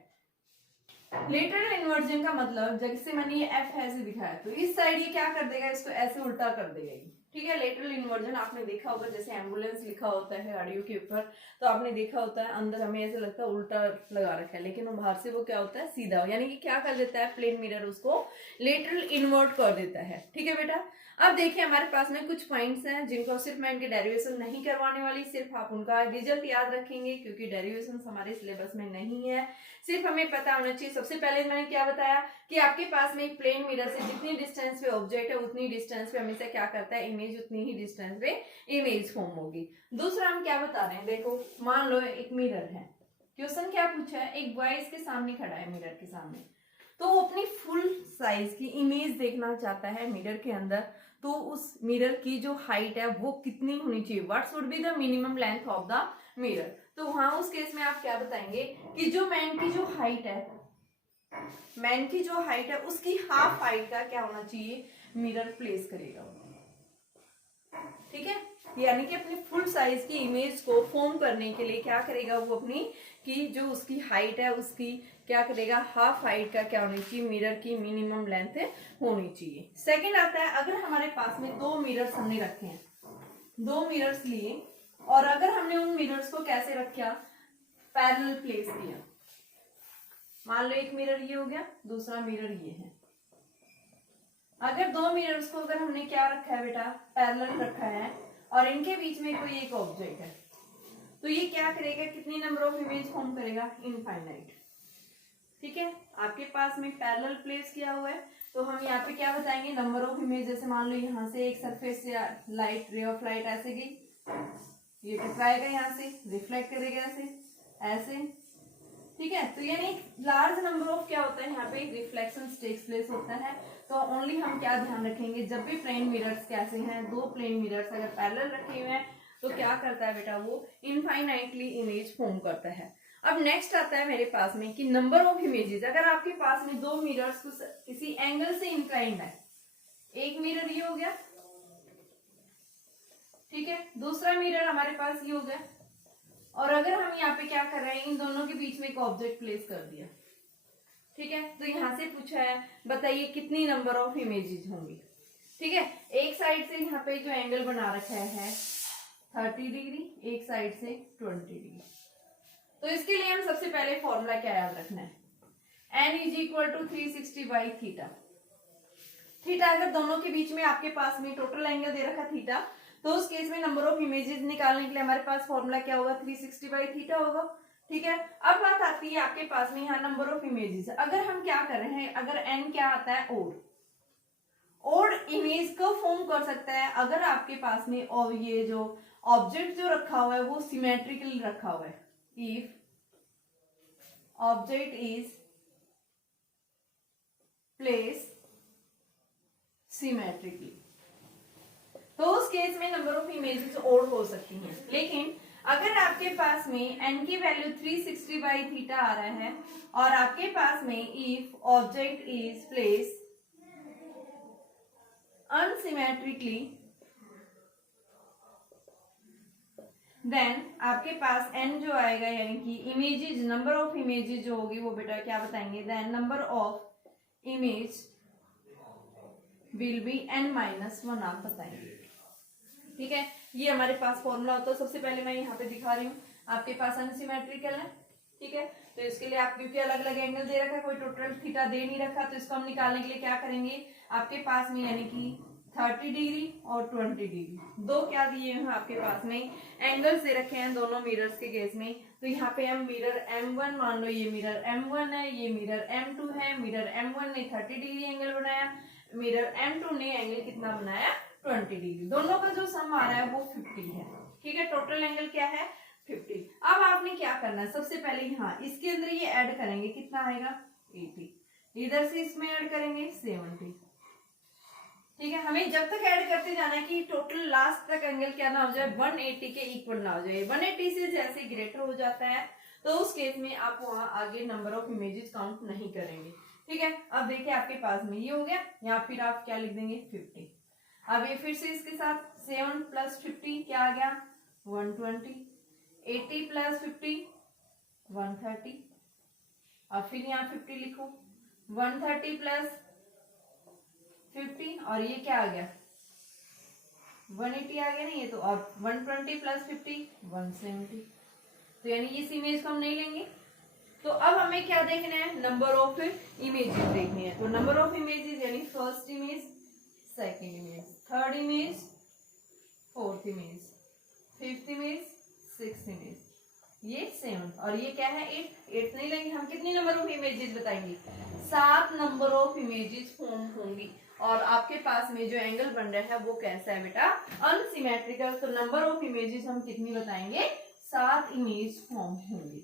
लेटरल इन्वर्जन का मतलब जैसे मैंने ये एफ ऐसे दिखाया, तो इस साइड ये क्या कर देगा, इसको ऐसे उल्टा कर देगा। ठीक है, लेटरल इन्वर्जन आपने देखा होगा, जैसे एम्बुलेंस लिखा होता है गाड़ियों के ऊपर, तो आपने देखा होता है अंदर हमें ऐसे लगता है उल्टा लगा रखा है, लेकिन वो बाहर से वो क्या होता है, सीधा, यानी कि क्या कर देता है प्लेन मिरर, उसको लेटरल इन्वर्ट कर देता है। ठीक है बेटा, अब देखिए हमारे पास में कुछ पॉइंट्स हैं जिनको सिर्फ मैं इनके डेरिवेशन नहीं करवाने वाली, सिर्फ आप उनका रिजल्ट याद रखेंगे, क्योंकि डेरिवेशन हमारे सिलेबस में नहीं है, सिर्फ हमें पता होना चाहिए। सबसे पहले मैंने क्या बताया कि आपके पास में एक प्लेन मिरर से जितनी डिस्टेंस पे ऑब्जेक्ट है उतनी डिस्टेंस पे हमेशा क्या करता है, इमेज उतनी ही डिस्टेंस पे इमेज फॉर्म होगी। दूसरा हम क्या बता रहे हैं, देखो मान लो एक मिरर है, क्वेश्चन क्या पूछा है, एक बॉय इसके सामने खड़ा है, मिरर के सामने, तो वो अपनी फुल साइज की इमेज देखना चाहता है मिरर के अंदर, तो उस मिरर की जो हाइट है वो कितनी होनी चाहिए, what should be the minimum length of the mirror. तो वहां उस केस में आप क्या बताएंगे कि जो मैन की जो हाइट है, मैन की जो हाइट है उसकी हाफ हाइट का क्या होना चाहिए, मिरर प्लेस करेगा। ठीक है, यानी कि अपनी फुल साइज की इमेज को फॉर्म करने के लिए क्या करेगा, वो अपनी की जो उसकी हाइट है उसकी क्या करेगा, हाफ हाइट का क्या होनी चाहिए, मिरर की मिनिमम लेंथ होनी चाहिए। सेकंड आता है, अगर हमारे पास में दो मिरर्स हमने रखे हैं, दो मिरर्स लिए, और अगर हमने उन मिरर्स को कैसे रखा, पैरेलल प्लेस किया, मान लो एक मिरर ये हो गया, दूसरा मिरर ये है, अगर दो मिरर्स को अगर हमने क्या रखा है बेटा, पैरेलल रखा है, और इनके बीच में कोई एक ऑब्जेक्ट है, तो ये क्या करेगा, कितनी नंबर ऑफ इमेज फॉर्म करेगा, इनफाइनाइट। ठीक है, आपके पास में पैरेलल प्लेस किया हुआ है, तो हम यहाँ पे क्या बताएंगे, नंबर ऑफ इमेज, जैसे मान लो यहाँ से एक सरफेस से लाइट, रे ऑफ लाइट ऐसे गई, ये टकराएगा यहाँ से, रिफ्लेक्ट करेगा ऐसे, ठीक है। तो यानी लार्ज नंबर ऑफ क्या होता है यहाँ पे रिफ्लेक्शन टेक्स प्लेस होता है। तो ओनली हम क्या ध्यान रखेंगे, जब भी प्लेन मिरर्स कैसे हैं, दो प्लेन मिरर्स अगर पैरेलल रखे हुए हैं तो क्या करता है बेटा, वो इनफाइनाइटली इमेज फॉर्म करता है। अब नेक्स्ट आता है मेरे पास में कि नंबर ऑफ इमेजेस। अगर आपके पास में दो मिरर्स किसी एंगल से इंक्लाइंड है, एक मिरर ये हो गया, ठीक है, दूसरा मिरर हमारे पास ये हो गया, और अगर हम यहाँ पे क्या कर रहे हैं, इन दोनों के बीच में एक ऑब्जेक्ट प्लेस कर दिया, ठीक है। तो यहाँ से पूछा है बताइए कितनी नंबर ऑफ इमेजेस होंगी, ठीक है। एक साइड से यहाँ पे जो एंगल बना रखा है 30 डिग्री, एक साइड से 20 डिग्री। तो इसके लिए हम सबसे पहले फॉर्मूला क्या याद रखना है, n is equal to 360 by theta. Theta अगर दोनों के बीच में आपके पास में टोटल एंगल दे रखा थीटा, तो उस केस में नंबर ऑफ इमेजेस निकालने के लिए हमारे पास फॉर्मूला क्या होगा, 360 बाई थीटा होगा, ठीक है। अब बात आती है आपके पास में यहाँ नंबर ऑफ इमेजेस। अगर हम क्या कर रहे हैं, अगर n क्या आता है, ओड इमेज को फॉर्म कर सकता है अगर आपके पास में और ये जो ऑब्जेक्ट जो रखा हुआ है वो सिमेट्रिकली रखा हुआ है। If object is place symmetrically, तो उस केस में नंबर ऑफ इमेजेस और हो सकती हैं। लेकिन अगर आपके पास में n की वैल्यू 360 बाई थीटा आ रहा है और आपके पास में if object is place unsymmetrically, then आपके पास n जो आएगा यानी कि इमेजेस, नंबर ऑफ इमेजेस जो होगी वो बेटा क्या बताएंगे, then number of image will be n-1 आप बताएंगे, ठीक है। ये हमारे पास फॉर्मूला होता है। सबसे पहले मैं यहाँ पे दिखा रही हूँ, आपके पास अनसिमेट्रिकल है, ठीक है। तो इसके लिए आप क्योंकि अलग अलग एंगल दे रखा है, कोई टोटल थीटा दे नहीं रखा, तो इसको हम निकालने के लिए क्या करेंगे, आपके पास में यानी कि 30 डिग्री और 20 डिग्री, दो क्या दिए हैं आपके पास में एंगल्स दे रखे हैं दोनों मिरर्स के केस में। तो यहाँ पे हम मिरर M1 मान लो, ये मिरर M1 है, ये मिरर M2 है। मिरर M1 ने 30 डिग्री एंगल बनाया, मिरर M2 ने एंगल कितना बनाया, 20 डिग्री। दोनों का जो सम आ रहा है वो 50 है, ठीक है। टोटल एंगल क्या है, 50। अब आपने क्या करना है, सबसे पहले यहाँ इसके अंदर ये ऐड करेंगे, कितना आएगा, 80। इधर से इसमें ऐड करेंगे 70, ठीक है। हमें जब तक ऐड करते जाना है कि टोटल लास्ट तक एंगल क्या ना हो जाए, 180 के इक्वल ना हो जाए। 180 से जैसे ग्रेटर हो जाता है तो उस केस में आप वहां आगे नंबर ऑफ इमेजेस काउंट नहीं करेंगे, ठीक है। अब देखिए आपके पास में ये हो गया, यहाँ फिर आप क्या लिख देंगे, 50। अब ये फिर से इसके साथ 7 + 50 क्या आ गया, 120। 80 + 50 130। अब फिर यहाँ 50 लिखो, 130 + 50 और ये क्या आ गया, 180 आ गया ना ये तो, और 120 + 50 170। तो यानी इस इमेज को हम नहीं लेंगे। तो अब हमें क्या देखना है, नंबर ऑफ इमेजेस देखनी है। तो नंबर ऑफ इमेजेस यानी first image, second image, third image, fourth image, fifth image, sixth image, ये 7 और ये क्या है 8 नहीं लेंगे हम। कितनी नंबर ऑफ इमेजेस बताएंगे, 7 नंबर ऑफ इमेजेस फॉर्म होंगी। और आपके पास में जो एंगल बन रहा है वो कैसा है बेटा, अनसिमेट्रिकल। तो नंबर ऑफ इमेजेस हम कितनी बताएंगे, 7 इमेज फॉर्म होंगी,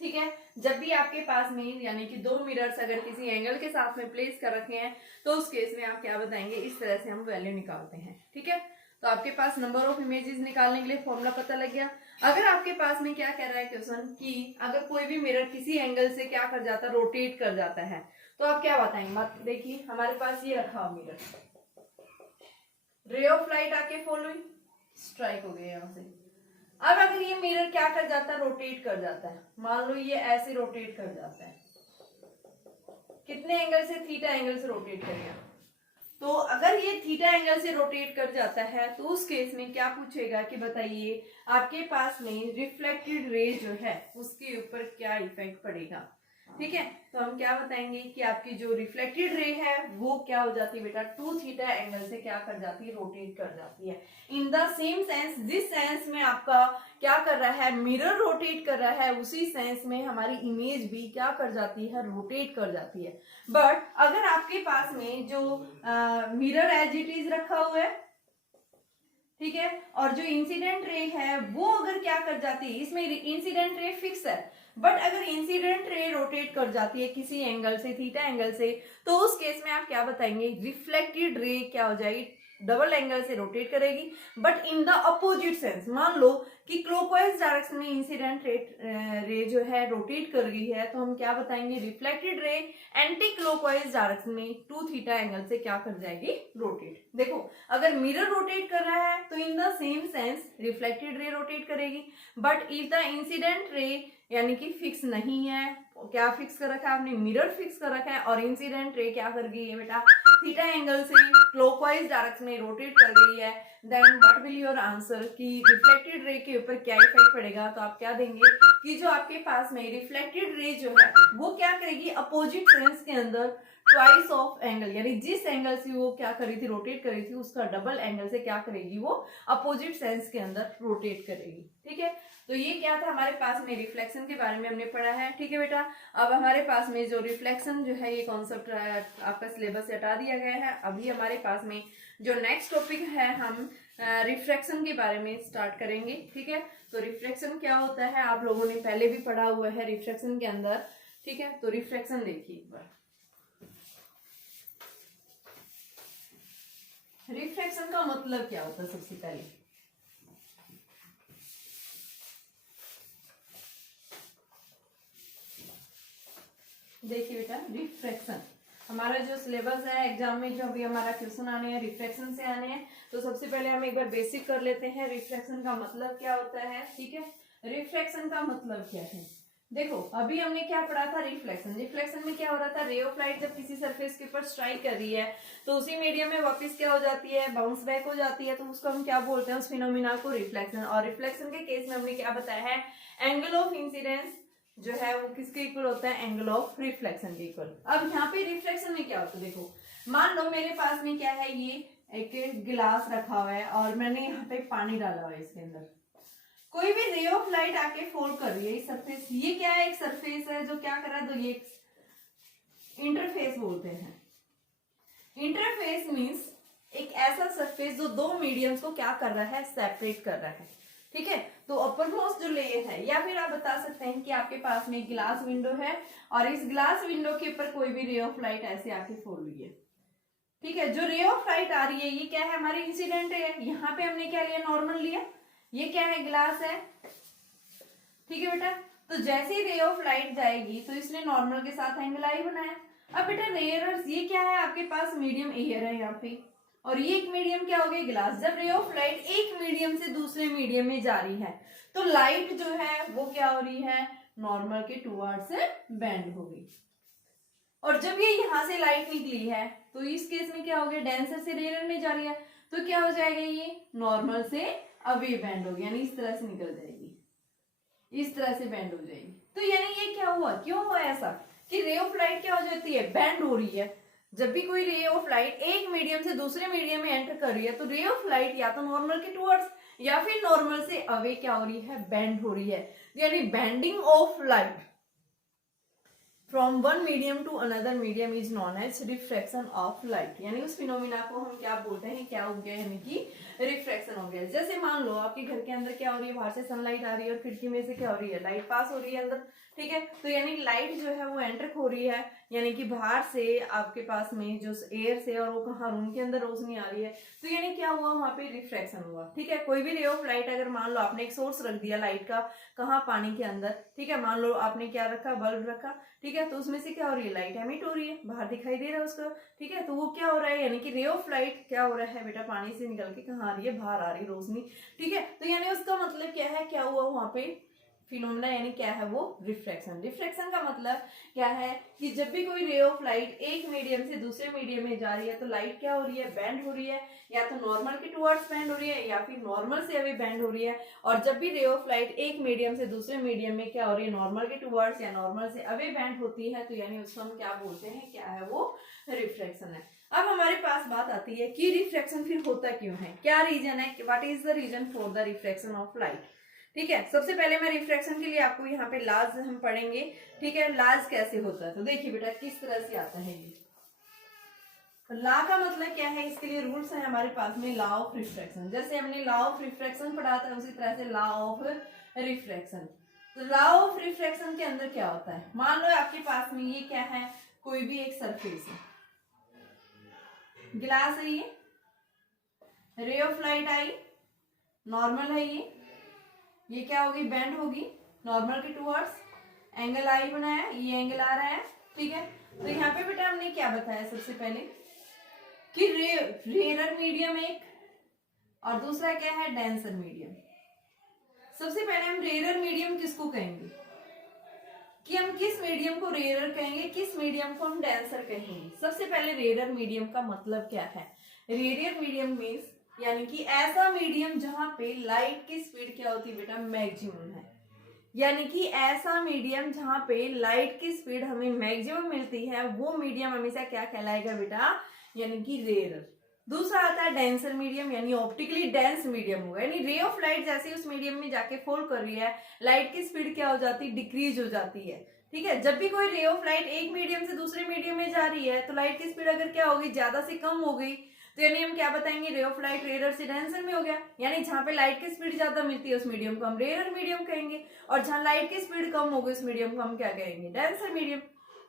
ठीक है। जब भी आपके पास में यानी कि दो मिरर्स अगर किसी एंगल के साथ में प्लेस कर रखे हैं तो उस केस में आप क्या बताएंगे, इस तरह से हम वैल्यू निकालते हैं, ठीक है। तो आपके पास नंबर ऑफ इमेजेस निकालने के लिए फॉर्मूला पता लग गया। अगर आपके पास में क्या कह रहा है क्वेश्चन कि अगर कोई भी मिरर किसी एंगल से क्या कर जाता है, रोटेट कर जाता है, तो आप क्या बताएंगे। मत देखिए हमारे पास ये रखा हुआ मिरर, रे ऑफ लाइट आके फॉलोइंग स्ट्राइक हो गया यहाँ से। अब अगर ये मिरर क्या कर जाता है, रोटेट कर जाता है, मान लो ये ऐसे रोटेट कर जाता है, कितने एंगल से, थीटा एंगल से रोटेट करेगा। तो अगर ये थीटा एंगल से रोटेट कर जाता है तो उस केस में क्या पूछेगा कि बताइए आपके पास में रिफ्लेक्टेड रे जो है उसके ऊपर क्या इफेक्ट पड़ेगा, ठीक है। तो हम क्या बताएंगे कि आपकी जो रिफ्लेक्टेड रे है वो क्या हो जाती है बेटा, 2 थीटा एंगल से क्या कर जाती है, रोटेट कर जाती है। इन द सेम सेंस, जिस सेंस में आपका क्या कर रहा है, मिरर रोटेट कर रहा है, उसी सेंस में हमारी इमेज भी क्या कर जाती है, रोटेट कर जाती है। बट अगर आपके पास में जो मिरर एज इट इज रखा हुआ है, ठीक है। और जो इंसिडेंट रे है वो अगर क्या कर जाती है, इसमें इंसिडेंट रे फिक्स है, बट अगर इंसिडेंट रे रोटेट कर जाती है किसी एंगल से, थीटा एंगल से, तो उस केस में आप क्या बताएंगे, रिफ्लेक्टेड रे क्या हो जाएगी, डबल एंगल से रोटेट करेगी, but in the opposite sense. मान लो कि क्लॉकवाइज डायरेक्शन में इंसिडेंट रे जो है रोटेट कर रही है, तो हम क्या बताएंगे, reflected ray anti clockwise direction में 2 थीटा एंगल से क्या कर जाएगी, रोटेट। देखो अगर मिरर रोटेट कर रहा है तो in the same sense reflected ray rotate करेगी, but if the incident ray यानी कि फिक्स नहीं है, क्या फिक्स कर रखा है आपने, मिरर फिक्स कर रखा है, और इंसिडेंट रे क्या कर गई है बेटा, थीटा एंगल से क्लॉकवाइज डायरेक्शन में रोटेट कर गई है, then what will your answer कि रिफ्लेक्टेड रे के ऊपर क्या इफेक्ट पड़ेगा। तो आप क्या देंगे कि जो आपके पास में रिफ्लेक्टेड रे जो है वो क्या करेगी, अपोजिट सेंस के अंदर ट्वाइस ऑफ एंगल, यानी जिस एंगल से वो क्या करी थी, रोटेट करी थी, उसका डबल एंगल से क्या करेगी, वो अपोजिट सेंस के अंदर रोटेट करेगी। ठीक है, तो ये क्या था हमारे पास में, रिफ्लेक्शन के बारे में हमने पढ़ा है। ठीक है बेटा, अब हमारे पास में जो रिफ्लेक्शन जो है ये कॉन्सेप्ट आपका सिलेबस से हटा दिया गया है। अभी हमारे पास में जो नेक्स्ट टॉपिक है, हम रिफ्रैक्शन के बारे में स्टार्ट करेंगे। ठीक है, तो रिफ्रैक्शन क्या होता है आप लोगों ने पहले भी पढ़ा हुआ है रिफ्रैक्शन के अंदर। ठीक है, तो रिफ्रैक्शन देखिए एक बार। रिफ्रैक्शन का मतलब क्या होता है, सबसे पहले देखिए बेटा, रिफ्रैक्शन हमारा जो सिलेबस है एग्जाम में, जो अभी हमारा क्वेश्चन आने हैं रिफ्रैक्शन से आने हैं, तो सबसे पहले हम एक बार बेसिक कर लेते हैं, रिफ्रैक्शन का मतलब क्या होता है। ठीक है, रिफ्रैक्शन का मतलब क्या है, देखो अभी हमने क्या पढ़ा था, रिफ्लेक्शन। रिफ्लेक्शन में क्या हो रहा था, रे ऑफ लाइट जब किसी सरफेस के ऊपर स्ट्राइक कर रही है तो उसी मीडियम में वापस क्या हो जाती है, बाउंस बैक हो जाती है, तो उसको हम क्या बोलते हैं, उस फिनोमिना को रिफ्लेक्शन। और रिफ्लेक्शन के केस में हमने क्या बताया है, एंगल ऑफ इंसिडेंस जो है वो किसके इक्वल होता है, एंगल ऑफ रिफ्लेक्शन के इक्वल। अब यहाँ पे रिफ्लेक्शन में क्या होता है, देखो मान लो मेरे पास में क्या है, ये एक गिलास रखा हुआ है और मैंने यहाँ पे पानी डाला हुआ है, इसके अंदर कोई भी रे ऑफ लाइट आके फॉल कर रही है इस सरफेस, ये क्या है, एक सरफेस है जो क्या कर रहा है, तो ये इंटरफेस बोलते हैं। इंटरफेस मींस एक ऐसा सरफेस जो दो मीडियम्स को क्या कर रहा है, सेपरेट कर रहा है। ठीक है, तो अपर मोस्ट जो लेयर है, या फिर आप बता सकते हैं कि आपके पास में ग्लास विंडो है और इस ग्लास विंडो के ऊपर कोई भी रे ऑफ लाइट ऐसे आके फॉल रही है। ठीक है, जो रे ऑफ लाइट आ रही है ये क्या है, हमारी इंसिडेंट है। यहाँ पे हमने क्या लिया, नॉर्मल लिया, ये क्या है, ग्लास है। ठीक है बेटा, तो जैसे ही रे ऑफ लाइट जाएगी तो इसने नॉर्मल के साथ एंगल आई बनाया। अब बेटा रेयरर्स, ये क्या है, आपके पास मीडियम एयर है यहाँ पे, और ये एक मीडियम क्या हो गया, ग्लास। जब रे ऑफ लाइट एक मीडियम से दूसरे मीडियम में जा रही है तो लाइट जो है वो क्या हो रही है, नॉर्मल के टुवर्ड्स से बेंड हो गई। और जब ये यहाँ से लाइट निकली है तो इस केस में क्या हो गया, डेंसर से रेयर में जा रही है, तो क्या हो जाएगा, ये नॉर्मल से अवे बेंड हो गया, यानी इस तरह से निकल जाएगी, इस तरह से बेंड हो जाएगी। तो यानी ये क्या हुआ, क्यों हुआ ऐसा कि रे ऑफ लाइट क्या हो जाती है, बेंड हो रही है। जब भी कोई रे ऑफ लाइट एक मीडियम से दूसरे मीडियम में एंटर कर रही है तो रे ऑफ लाइट या तो नॉर्मल के टुवर्ड्स या फिर नॉर्मल से अवे क्या हो रही है, बेंड हो रही है। यानी bending of light from one medium to another medium is known as refraction of light. यानी उस फिनोमिना को हम क्या बोलते हैं, क्या हो गया, यानी कि रिफ्रैक्शन हो गया। जैसे मान लो आपके घर के अंदर क्या हो रही है, बाहर से सनलाइट आ रही है और खिड़की में से क्या हो रही है, लाइट पास हो रही है अंदर। ठीक है, तो यानी लाइट जो है वो एंटर हो रही है, यानी कि बाहर से आपके पास में जो एयर से, और वो कहाँ, रूम के अंदर रोशनी आ रही है, तो यानी क्या हुआ, वहां पे रिफ्रैक्शन हुआ। ठीक है, कोई भी रे ऑफ लाइट, अगर मान लो आपने एक सोर्स रख दिया लाइट का, कहाँ, पानी के अंदर। ठीक है, मान लो आपने क्या रखा, बल्ब रखा। ठीक है, तो उसमें से क्या हो रही है, लाइट एमिट हो रही है, बाहर दिखाई दे रहा है उसको। ठीक है, तो वो क्या हो रहा है, यानी कि रे ऑफ लाइट क्या हो रहा है बेटा, पानी से निकल के कहाँ आ रही है, बाहर आ रही है रोशनी। ठीक है, तो यानी उसका मतलब क्या है, क्या हुआ वहां पे फिनोमेना, यानी क्या है वो, रिफ्रैक्शन। रिफ्रैक्शन का मतलब क्या है कि जब भी कोई रे ऑफ लाइट एक मीडियम से दूसरे मीडियम में जा रही है तो लाइट क्या हो रही है, बेंड हो रही है, या तो नॉर्मल के टुवर्ड्स बेंड हो रही है या फिर नॉर्मल से अवे बेंड हो रही है। और जब भी रे ऑफ लाइट एक मीडियम से दूसरे मीडियम में क्या हो रही है, नॉर्मल के टुवर्ड्स या नॉर्मल से अवे बेंड होती है, तो यानी उसको हम क्या बोलते हैं, क्या है वो, रिफ्रैक्शन है। अब हमारे पास बात आती है कि रिफ्रैक्शन फिर होता क्यों है, क्या रीजन है, what is the reason for the refraction of light. ठीक है, सबसे पहले मैं रिफ्रैक्शन के लिए आपको यहाँ पे लाज हम पढ़ेंगे। ठीक है, लाज कैसे होता है, तो देखिए बेटा किस तरह से आता है ये। ला का मतलब क्या है, इसके लिए रूल्स है हमारे पास में, लॉ ऑफ रिफ्रैक्शन। जैसे हमने लॉ ऑफ रिफ्रैक्शन पढ़ा था उसी तरह से लॉ ऑफ रिफ्रैक्शन। तो लॉ ऑफ रिफ्रैक्शन के अंदर क्या होता है, मान लो आपके पास में ये क्या है, कोई भी एक सरफेस है, गिलास है, ये रे ऑफ लाइट आई, नॉर्मल है, ये क्या होगी, बेंड होगी नॉर्मल के टुवर्ड्स, एंगल आई बनाया, ये एंगल आ रहा है, ठीक है। तो यहाँ पे बेटा हमने क्या बताया सबसे पहले कि रेयर मीडियम एक और दूसरा क्या है, डेंसर मीडियम। सबसे पहले हम रेयर मीडियम किसको कहेंगे, कि हम किस मीडियम को रेयर कहेंगे, किस मीडियम को हम डेंसर कहेंगे। सबसे पहले रेयर मीडियम का मतलब क्या है, रेयर मीडियम मीन्स यानी कि ऐसा मीडियम जहां पे लाइट की स्पीड क्या होती है बेटा, मैक्सिमम है। यानी कि ऐसा मीडियम जहां पे लाइट की स्पीड हमें मैक्सिमम मिलती है, वो मीडियम हमेशा क्या कहलाएगा बेटा, यानी कि रेयर। दूसरा आता है डेंसर मीडियम, यानी ऑप्टिकली डेंस मीडियम होगा, यानी रे ऑफ लाइट जैसे उस मीडियम में जाके फॉल कर रही है, लाइट की स्पीड क्या हो जाती है, डिक्रीज हो जाती है, ठीक है। जब भी कोई रे ऑफ लाइट एक मीडियम से दूसरे मीडियम में जा रही है तो लाइट की स्पीड अगर क्या होगी, ज्यादा से कम हो गई, तो यानी हम क्या बताएंगे, रे ऑफ लाइट रेयर से डेंसर में हो गया। यानी जहां पे लाइट की स्पीड ज्यादा मिलती है उस मीडियम को हम रेयर मीडियम कहेंगे, और जहां लाइट की स्पीड कम होगी उस मीडियम को हम क्या कहेंगे, डेंसर मीडियम।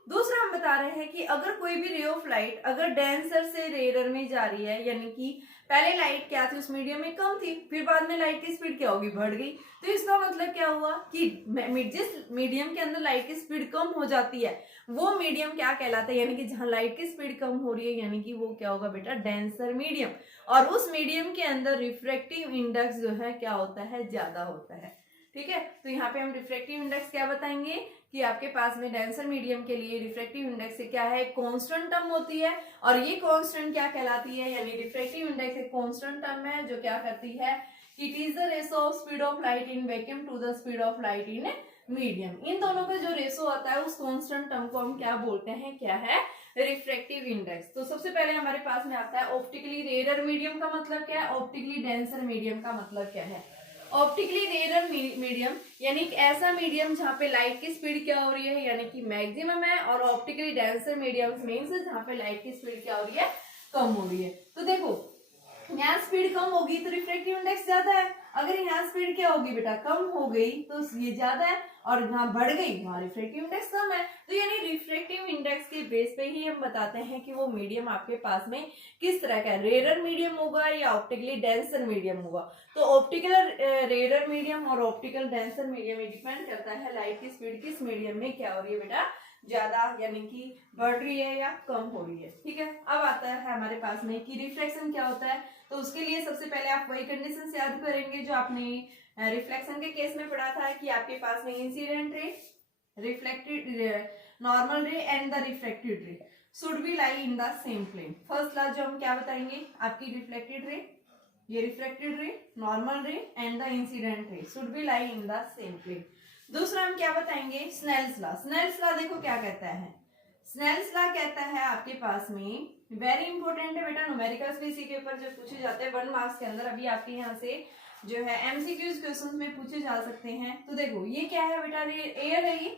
दूसरा हम बता रहे हैं कि अगर कोई भी रे ऑफ लाइट अगर डेंसर से रेयर में जा रही है, यानी कि पहले लाइट क्या थी उस मीडियम में कम थी, फिर बाद में लाइट की स्पीड क्या होगी, बढ़ गई, तो इसका मतलब क्या हुआ कि जिस मीडियम के अंदर लाइट की स्पीड कम हो जाती है वो मीडियम क्या कहलाता है, यानी कि जहां लाइट की स्पीड कम हो रही है, यानी कि वो क्या होगा बेटा, डेंसर मीडियम। और उस मीडियम के अंदर रिफ्रैक्टिव इंडेक्स जो है क्या होता है, ज्यादा होता है, ठीक है। तो यहाँ पे हम रिफ्रैक्टिव इंडेक्स क्या बताएंगे कि आपके पास में डेंसर मीडियम के लिए रिफ्रैक्टिव इंडेक्स से क्या है, कांस्टेंट टर्म होती है, और ये कांस्टेंट क्या कहलाती है, यानी रिफ्रैक्टिव इंडेक्स एक कांस्टेंट टर्म है जो क्या करती है, it is the ratio of speed of light in vacuum to the speed of light in medium. इन दोनों का जो रेशो आता है उस कांस्टेंट टर्म को हम क्या बोलते हैं, क्या है, रिफ्रैक्टिव इंडेक्स। तो सबसे पहले हमारे पास में आता है ऑप्टिकली रेयर मीडियम का मतलब क्या है, ऑप्टिकली डेंसर मीडियम का मतलब क्या है। ऑप्टिकली रेयर मीडियम यानी कि ऐसा मीडियम जहां पे लाइट की स्पीड क्या हो रही है, यानी कि मैक्सिमम है, और ऑप्टिकली डेंसर मीडियम मीन्स जहां पे लाइट की स्पीड क्या हो रही है, कम हो रही है। तो देखो यहाँ स्पीड कम होगी तो रिफ्रैक्टिव इंडेक्स ज्यादा है, अगर यहाँ स्पीड क्या होगी बेटा, कम हो गई तो ये ज्यादा है, और यहाँ बढ़ गई वहां रिफ्रैक्टिव इंडेक्स कम है। तो यानी रिफ्रैक्टिव इंडेक्स के बेस पे ही हम बताते हैं कि वो मीडियम आपके पास में किस तरह का है, रेयर मीडियम होगा या ऑप्टिकली डेंसर मीडियम होगा। तो ऑप्टिकल रेयर मीडियम और ऑप्टिकल डेंसर मीडियम में डिपेंड करता है लाइट की स्पीड किस मीडियम में क्या हो रही है बेटा, ज्यादा यानी कि बढ़ रही है या कम हो रही है, ठीक है। अब आता है हमारे पास में कि रिफ्लेक्शन क्या होता है। तो उसके लिए सबसे पहले आप वही कंडीशन याद करेंगे जो आपने रिफ्लेक्शन के केस में पढ़ा था कि आपके पास में incident ray, reflected normal ray and the reflected ray should be lie in the same plane. First class जो हम क्या बताएंगे, आपकी रिफ्लेक्टेड रे, ये reflected ray, normal ray and the incident ray should be lie in the same plane. दूसरा हम क्या बताएंगे, स्नेल्स लॉ। स्नेल्स लॉ देखो क्या कहता है, स्नेल्स लॉ कहता है आपके पास में, वेरी इंपॉर्टेंट है बेटा, न्यूमेरिकल्स भी इसी के ऊपर जो पूछे जाते हैं 1 मार्क्स के अंदर, अभी आपके यहाँ से जो है एमसीक्यूज क्वेश्चंस में पूछे जा सकते हैं। तो देखो ये क्या है बेटा, एयर है, ये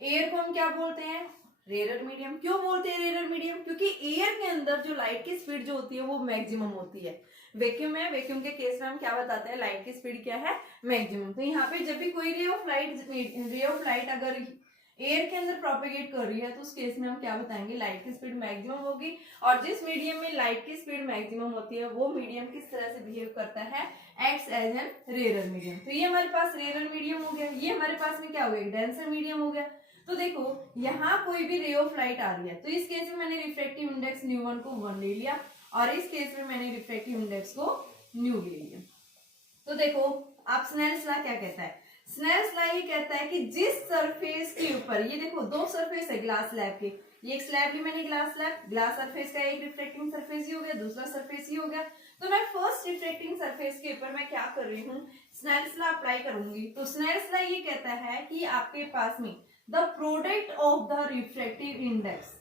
एयर को हम क्या बोलते हैं, रेयर मीडियम। क्यों बोलते हैं रेयर मीडियम, क्योंकि एयर के अंदर जो लाइट की स्पीड जो होती है वो मैक्सिमम होती है। वैक्यूम है, वैक्यूम के केस में हम क्या बताते हैं, लाइट की स्पीड क्या है, मैक्सिमम। तो यहाँ पे जब भी कोई रे ऑफ लाइट अगर एयर के अंदर प्रोपेगेट कर रही है तो उस केस में हम क्या बताएंगे, लाइट की स्पीड मैक्सिमम होगी। और जिस मीडियम में लाइट की स्पीड मैक्सिमम होती है वो मीडियम किस तरह से बिहेव करता है, acts as an rare medium. तो ये हमारे पास रेयर मीडियम हो गया, ये हमारे पास में क्या हो गया, डेंसर मीडियम हो गया। तो देखो यहाँ कोई भी रे ऑफ लाइट आ रही है तो इस केस में मैंने रिफ्रैक्टिव इंडेक्स ν1 को 1 ले लिया, और इस केस में मैंने रिफ्रैक्टिव इंडेक्स को ν ले लिया। तो देखो आप स्नेल्स लॉ क्या कहता है, स्नेल्स लॉ ये कहता है कि जिस सरफेस के ऊपर, ये देखो 2 सरफेस है ग्लास स्लैब के, ये एक स्लैब भी मैंने ग्लास सरफेस का एक रिफ्लेक्टिंग सरफेस ही हो गया, दूसरा सरफेस ही हो गया। तो मैं फर्स्ट रिफ्लेक्टिंग सरफेस के ऊपर मैं क्या कर रही हूँ, स्नेल्स लॉ अप्लाई करूंगी। तो स्नेल्स लॉ ये कहता है कि आपके पास में the product of the refractive index,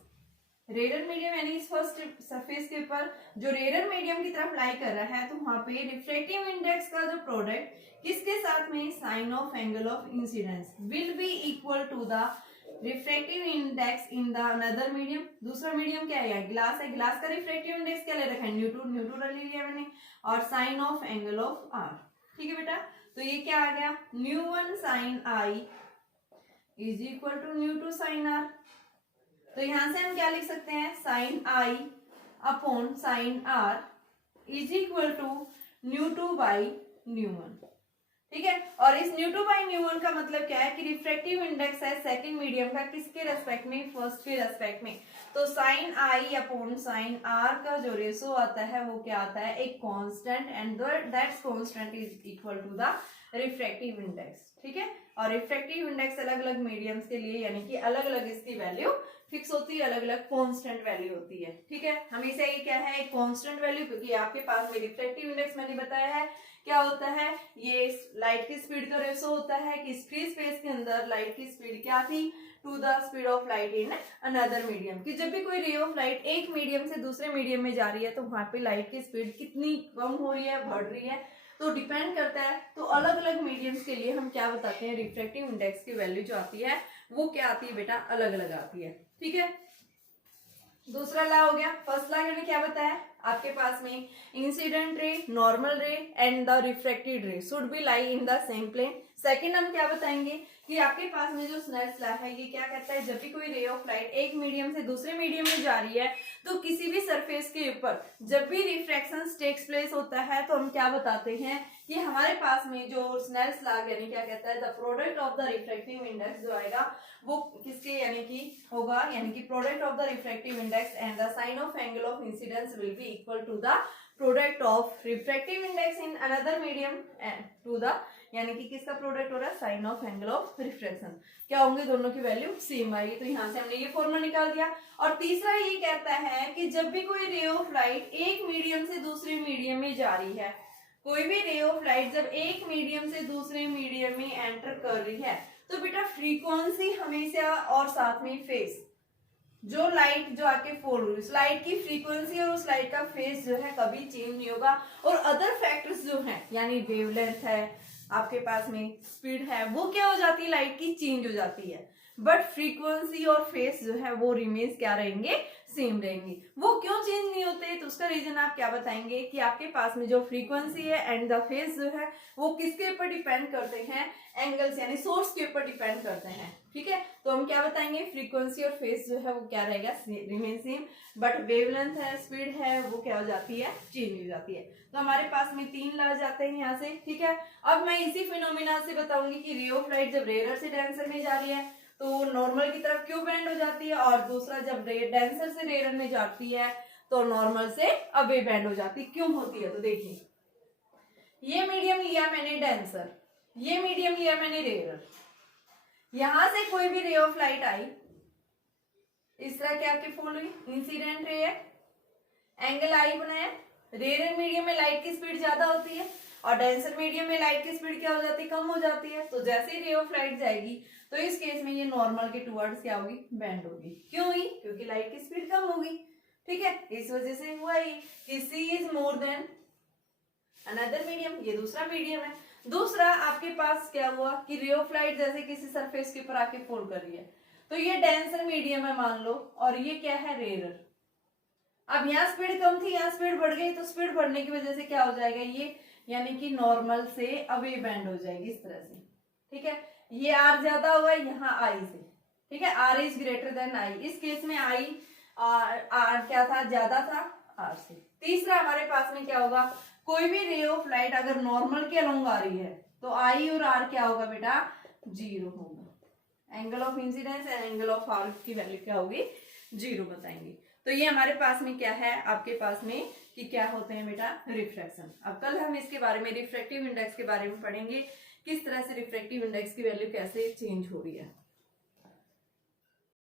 rare medium यानी इस फर्स्ट सरफेस के ऊपर जो रेयर मीडियम की तरफ लाई कर रहा है, तो वहां पे रिफ्रैक्टिव इंडेक्स का जो प्रोडक्ट किसके साथ में, sine of angle of incidence will be equal to the refractive index in the another medium, दूसरा मीडियम क्या है, ग्लास है, ग्लास का रिफ्रैक्टिव इंडेक्स क्या ले रखा है, न्यूटन, न्यूटन ले लिया मैंने, और sine of angle of R. ठीक है बेटा, तो ये क्या आ गया, ν1 sine I is equal to ν2 sine R. तो यहां से हम क्या लिख सकते हैं, sine I upon sine R is equal to ν2 by ν1। ठीक है, और इस ν2 बाई ν1 का मतलब क्या है कि रिफ्रैक्टिव इंडेक्स है सेकंड मीडियम का, किसके रेस्पेक्ट में, फर्स्ट के रेस्पेक्ट में। तो sine I upon sine R का जो रेशो आता है वो क्या आता है, एक constant, and that's constant is equal to the refractive index. ठीक है, और रिफ्रैक्टिव इंडेक्स अलग अलग मीडियम्स के लिए यानी कि अलग अलग इसकी वैल्यू फिक्स होती है, अलग अलग कांस्टेंट वैल्यू होती है। ठीक है, हमेशा ये क्या है, एक कांस्टेंट वैल्यू, क्योंकि आपके पास में रिफ्रैक्टिव इंडेक्स मैंने बताया है क्या होता है, ये लाइट की स्पीड का रेशो होता है कि फ्री स्पेस के अंदर लाइट की स्पीड क्या थी, to the speed of light in another medium, कि जब भी कोई रे ऑफ लाइट एक मीडियम से दूसरे मीडियम में जा रही है तो वहां पे लाइट की स्पीड कितनी कम हो रही है, बढ़ रही है, तो डिपेंड करता है। तो अलग अलग मीडियम्स के लिए हम क्या बताते हैं, रिफ्रैक्टिव इंडेक्स की वैल्यू जो आती है वो क्या आती है बेटा, अलग अलग आती है। ठीक है, दूसरा ला हो गया। फर्स्ट ला मैंने क्या बताया, आपके पास में incident ray, normal ray and the refracted ray should be lie in the same plane. Second हम क्या बताएंगे कि आपके पास में जो स्नेल्स लॉ है ये क्या कहता है, जब भी कोई रे ऑफ लाइट एक मीडियम से दूसरे मीडियम में जा रही है तो किसी भी सरफेस के ऊपर जब भी रिफ्रैक्शन टेक्स प्लेस होता है तो हम क्या बताते हैं कि हमारे पास में जो स्नेल्स लॉ यानी क्या कहता है, the product of the refractive index जो आएगा वो किसके यानी कि होगा, यानी कि product of the refractive index and the sine of angle of incidence will be equal to the product of refractive index in another medium to the, यानी कि किसका प्रोडक्ट हो रहा है, sine of angle of refraction. क्या होंगे, दोनों की वैल्यू सेम आएगी। तो यहाँ से हमने ये फॉर्मूला निकाल दिया। और तीसरा ये कहता है कि जब भी कोई रे ऑफ लाइट एक मीडियम से दूसरे मीडियम में जा रही है, कोई भी रे ऑफ लाइट जब एक मीडियम से दूसरे मीडियम में एंटर कर रही है तो बेटा फ्रीक्वेंसी हमेशा और साथ में फेस, जो लाइट जो आके फॉल रही है उस लाइट की फ्रीक्वेंसी और उस लाइट का फेस जो है कभी चेंज नहीं होगा। और अदर फैक्टर्स जो हैं यानी वेवलेंथ है, आपके पास में स्पीड है, वो क्या हो जाती है, लाइट की चेंज हो जाती है, बट फ्रीक्वेंसी और फेस जो है वो रिमेन्स क्या रहेंगे, सेम रहेंगे। वो क्यों चेंज नहीं होते, तो उसका रीजन आप क्या बताएंगे कि आपके पास में जो फ्रीक्वेंसी है एंड द फेस जो है वो किसके ऊपर डिपेंड करते हैं, एंगल्स यानी सोर्स के ऊपर डिपेंड करते हैं। ठीक है, तो हम क्या बताएंगे, फ्रीक्वेंसी और फेस जो है वो क्या रहेगा, रिमेन सेम, बट वेवलेंथ है, स्पीड है, वो क्या हो जाती है, चेंज हो जाती है। तो हमारे पास में 3 लॉ जाते हैं यहाँ से। ठीक है, अब मैं इसी फिनोमिना से बताऊंगी कि रे ऑफ लाइट जब रेयर से डेंसर में जा रही है तो नॉर्मल की तरफ क्यों बेंड हो जाती है, और दूसरा जब डेंसर से रेयर में जाती है तो नॉर्मल से अवे बेंड हो जाती है, क्यों होती है। तो देखिए, ये मीडियम लिया मैंने डेंसर, ये मीडियम लिया मैंने रेयर, यहां से कोई भी रे ऑफ लाइट आई, इस तरह क्या के फॉल हुई, इंसिडेंट रे है, एंगल आई बनाया, रेयर मीडियम में लाइट की स्पीड ज्यादा होती है और डेंसर मीडियम में लाइट की स्पीड क्या हो जाती है, कम हो जाती है। तो जैसे ही रे ऑफ लाइट जाएगी तो इस केस में ये नॉर्मल के टुवर्ड्स क्या होगी, बेंड होगी। क्यों हुई, क्योंकि लाइट की स्पीड कम होगी। ठीक है, इस वजह से हुआ ही कि C is more than another medium, ये दूसरा मीडियम है। दूसरा आपके पास क्या हुआ कि रे ऑफ लाइट जैसे किसी सरफेस के ऊपर आके फॉल कर रही है तो ये डेंसर मीडियम है मान लो, और ये क्या है, रेयर। अब यहाँ स्पीड कम थी, यहाँ स्पीड बढ़ गई, तो स्पीड बढ़ने की वजह से क्या हो जाएगा, ये यानी कि नॉर्मल से अवे बेंड हो जाएगी इस तरह से। ठीक है, ये R ज्यादा हुआ है यहाँ I से। ठीक है, R is greater than I, इस केस में I R क्या था, ज्यादा था R से। तीसरा हमारे पास में क्या होगा, कोई भी रे ऑफ लाइट अगर नॉर्मल के अलोंग आ रही है तो I और R क्या होगा बेटा, 0 होगा। Angle of incidence and angle of R की वैल्यू क्या होगी, 0 बताएंगे। तो ये हमारे पास में क्या है, आपके पास में कि क्या होते हैं बेटा, रिफ्रैक्शन। अब कल हम इसके बारे में रिफ्रैक्टिव इंडेक्स के बारे में पढ़ेंगे, किस तरह से रिफ्रैक्टिव इंडेक्स की वैल्यू कैसे चेंज हो रही है।